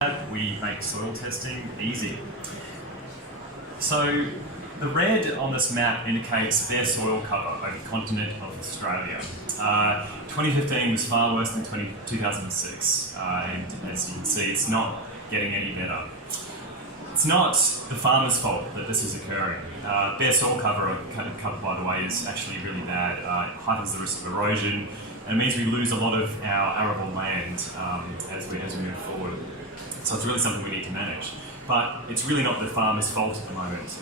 FarmLab, we make soil testing easy. So the red on this map indicates their soil cover over the continent of Australia. 2015 was far worse than 2006, and as you can see, it's not getting any better. It's not the farmer's fault that this is occurring. Bare soil cover, by the way, is actually really bad. It heightens the risk of erosion, and it means we lose a lot of our arable land as we move forward. So it's really something we need to manage. But it's really not the farmer's fault at the moment.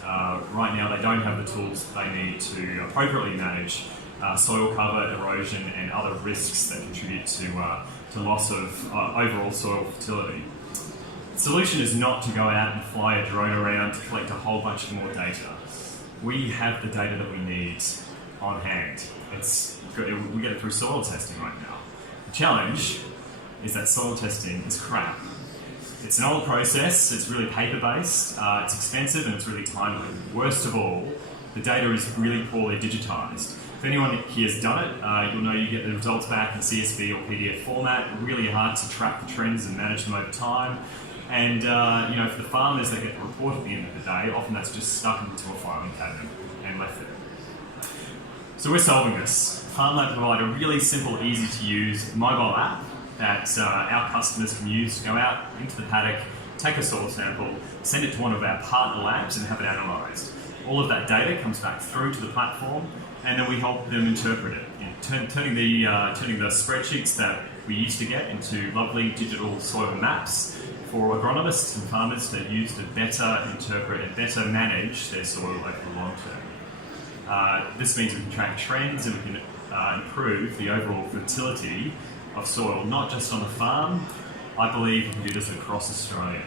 Right now they don't have the tools they need to appropriately manage soil cover, erosion and other risks that contribute to loss of overall soil fertility. The solution is not to go out and fly a drone around to collect a whole bunch more data. We have the data that we need on hand. We get it through soil testing right now. The challenge is that soil testing is crap. It's an old process, it's really paper-based, it's expensive and it's really timely. Worst of all, the data is really poorly digitised. If anyone here has done it, you'll know you get the results back in CSV or PDF format. Really hard to track the trends and manage them over time. And for the farmers that get the report at the end of the day, often that's just stuck into a filing cabinet and left there. So we're solving this. FarmLab provide a really simple, easy to use mobile app that our customers can use to go out into the paddock, take a soil sample, send it to one of our partner labs and have it analysed. All of that data comes back through to the platform and then we help them interpret it, turning the spreadsheets that we used to get into lovely digital soil maps for agronomists and farmers to use to better interpret and better manage their soil over the long term. This means we can track trends and we can improve the overall fertility of soil, not just on the farm. I believe we can do this across Australia.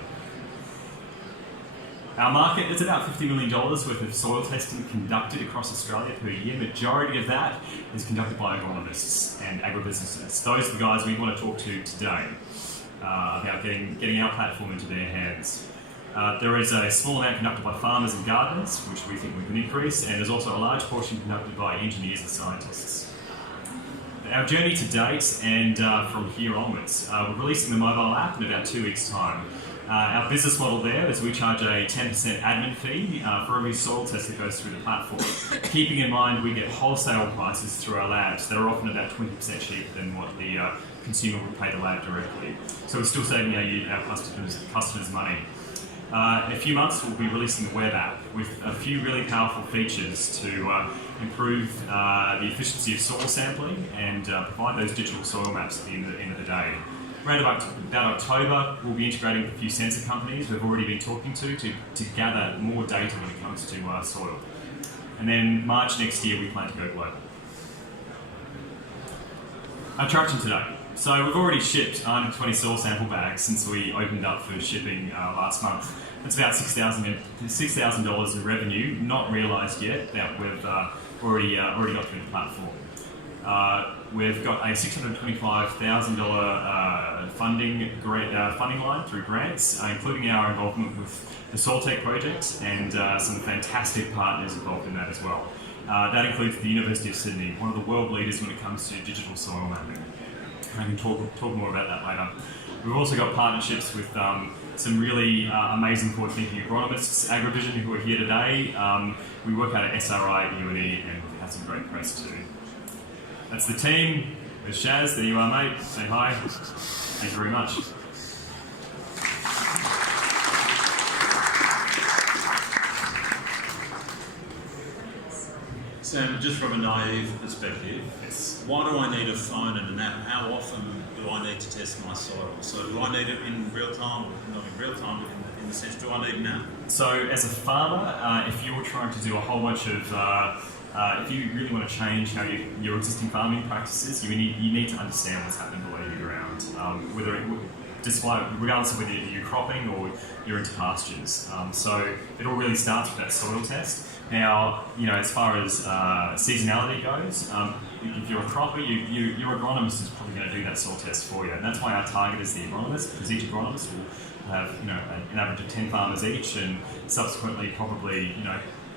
Our market is about $50 million worth of soil testing conducted across Australia per year. Majority of that is conducted by agronomists and agribusinesses. Those are the guys we want to talk to today about getting our platform into their hands. There is a small amount conducted by farmers and gardeners, which we think we can increase, and there's also a large portion conducted by engineers and scientists. Our journey to date and from here onwards, we're releasing the mobile app in about 2 weeks' time. Our business model there is we charge a 10% admin fee for every soil test that goes through the platform. Keeping in mind we get wholesale prices through our labs that are often about 20% cheaper than what the consumer would pay the lab directly. So we're still saving our customers money. In a few months we'll be releasing the web app with a few really powerful features to improve the efficiency of soil sampling and provide those digital soil maps at the end of the day. Around about October, we'll be integrating with a few sensor companies we've already been talking to gather more data when it comes to soil. And then March next year, we plan to go global. Our attraction today. So we've already shipped 120 soil sample bags since we opened up for shipping last month. That's about $6,000 in revenue, not realised yet, that we've already got through the platform. We've got a $625,000 funding line through grants, including our involvement with the SoilTech project and some fantastic partners involved in that as well. That includes the University of Sydney, one of the world leaders when it comes to digital soil mapping. I can talk more about that later. We've also got partnerships with some really amazing forward-thinking agronomists, Agrivision, who are here today. We work out at SRI at UNE and we've had some great press too. That's the team. There's Shaz, there you are mate, say hi. Thank you very much. Sam, just from a naive perspective, why do I need a phone and an app? How often do I need to test my soil? So do I need it in real time? Not in real time, but in the sense, do I need an app? So as a farmer, if you're trying to do a whole bunch of if you really want to change how your existing farming practices, you need to understand what's happening below the ground, regardless of whether you're cropping or you're into pastures. So it all really starts with that soil test. Now, as far as seasonality goes, if you're a cropper, your agronomist is probably going to do that soil test for you, and that's why our target is the agronomist, because each agronomist will have an average of 10 farmers each, and subsequently probably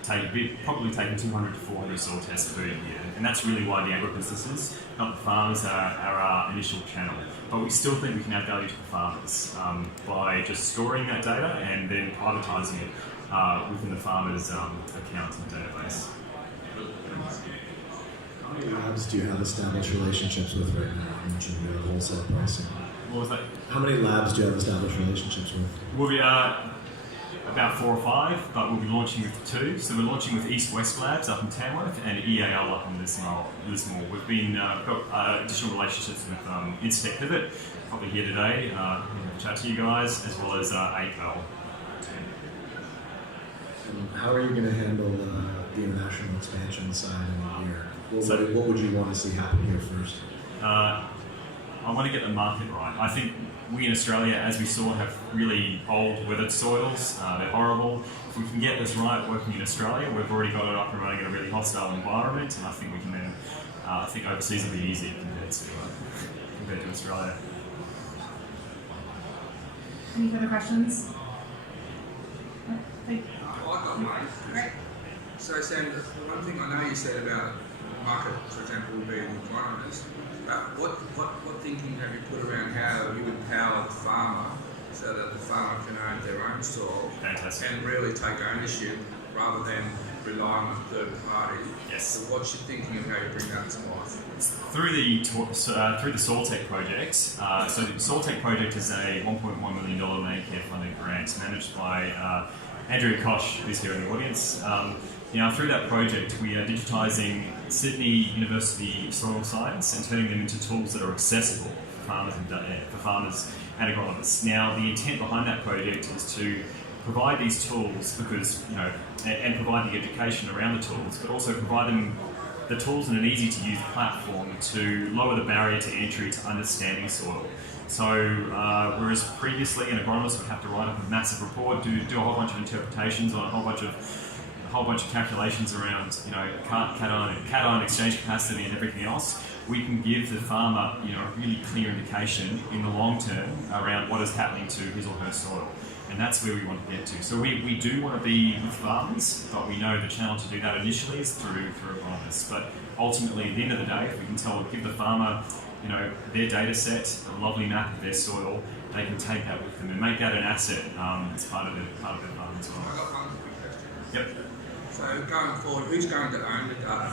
probably taking 200 to 400 soil tests per year. And that's really why the agribusinesses, not the farmers, are our initial channel. But we still think we can add value to the farmers by just storing that data and then privatising it within the farmer's account and database. How many labs do you have established relationships with right now? You mentioned wholesale pricing. What was that? How many labs do you have established relationships with? We'll be about 4 or 5, but we'll be launching with 2. So we're launching with East West Labs up in Tamworth and EAL up in Lismore. We've been got additional relationships with Incitec Pivot, probably here today, chat to you guys, as well as APEL. How are you going to handle the international expansion side in a year? What would you want to see happen here first? I want to get the market right. I think we in Australia, as we saw, have really old weathered soils. They're horrible. If we can get this right working in Australia, we've already got it up and running in a really hostile environment, and I think we can then, I think overseas will be easier compared to Australia. Any further questions? Thank you. I've got one. Right. So Sam, the one thing I know you said about market, for example, would be an agronomist. What thinking have you put around how you empower the farmer so that the farmer can own their own soil? Fantastic. And really take ownership rather than relying on a third party? Yes. So what's your thinking of how you bring that to life? Through the Soil Tech project, so the Soil Tech project is a $1.1 million Medicare funded grant managed by Andrea Koch, who's here in the audience. Through that project, we are digitising Sydney University soil science and turning them into tools that are accessible for farmers and agronomists. Now, the intent behind that project is to provide these tools because, and provide the education around the tools, but also provide them the tools in an easy-to-use platform to lower the barrier to entry to understanding soil. So, whereas previously an agronomist would have to write up a massive report, do a whole bunch of interpretations on a whole bunch of calculations around, cation exchange capacity and everything else, we can give the farmer, a really clear indication in the long term around what is happening to his or her soil. And that's where we want to get to. So we do want to be with farmers, but we know the channel to do that initially is through agronomists. But ultimately, at the end of the day, if we can give the farmer, their data set, a lovely map of their soil, they can take that with them and make that an asset as part of their farm as well. I've got one quick question. Yep. So going forward, who's going to own the data?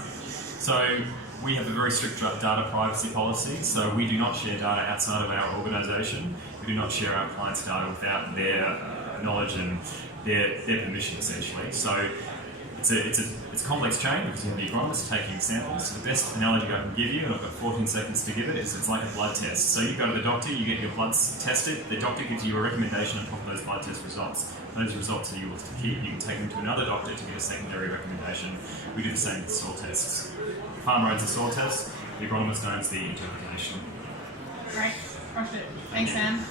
So we have a very strict data privacy policy, so we do not share data outside of our organisation. We do not share our clients' data without their knowledge and their permission, essentially. So it's a complex chain because you have the agronomist taking samples. The best analogy I can give you, and I've got 14 seconds to give it, is it's like a blood test. So you go to the doctor, you get your bloods tested, the doctor gives you a recommendation on top of those blood test results. Those results are yours to keep. You can take them to another doctor to get a secondary recommendation. We do the same with soil tests. The farmer owns the soil test, the agronomist owns the interpretation. Right. Crushed it. Thanks, Sam.